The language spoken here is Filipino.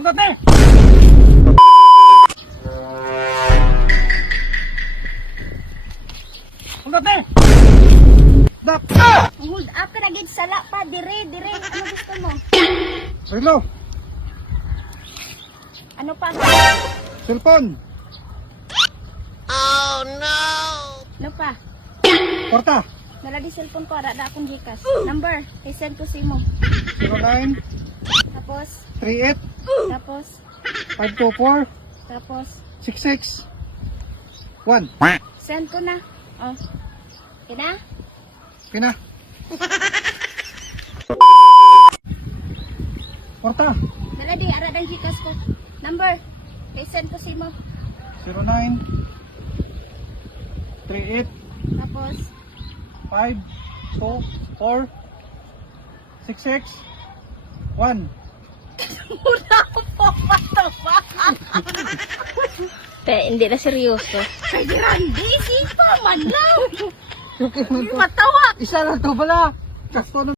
Ugat na! Ugat na! Dap! Hold up ka na gid sala pa dire. Ano gusto mo? Relo! Ano pa? Cellphone! Ano pa? Porta! Nalagi cellphone ko ara na akong Gcash. Number, i-send ko si mo. 09 Tapos 38 tapos 524 tapos 66 1. send ko na. Oh. Kina? Pina. Porta. Nalagi ara dang Gcash ko. Number, i-send ko si mo. 09 38 Tapos 5 2 4 66 1. wala ko po patawa. Hindi na seryoso. Ay, grande. Sipa man lang. Hindi matawa. Isa lang to pala. Kasto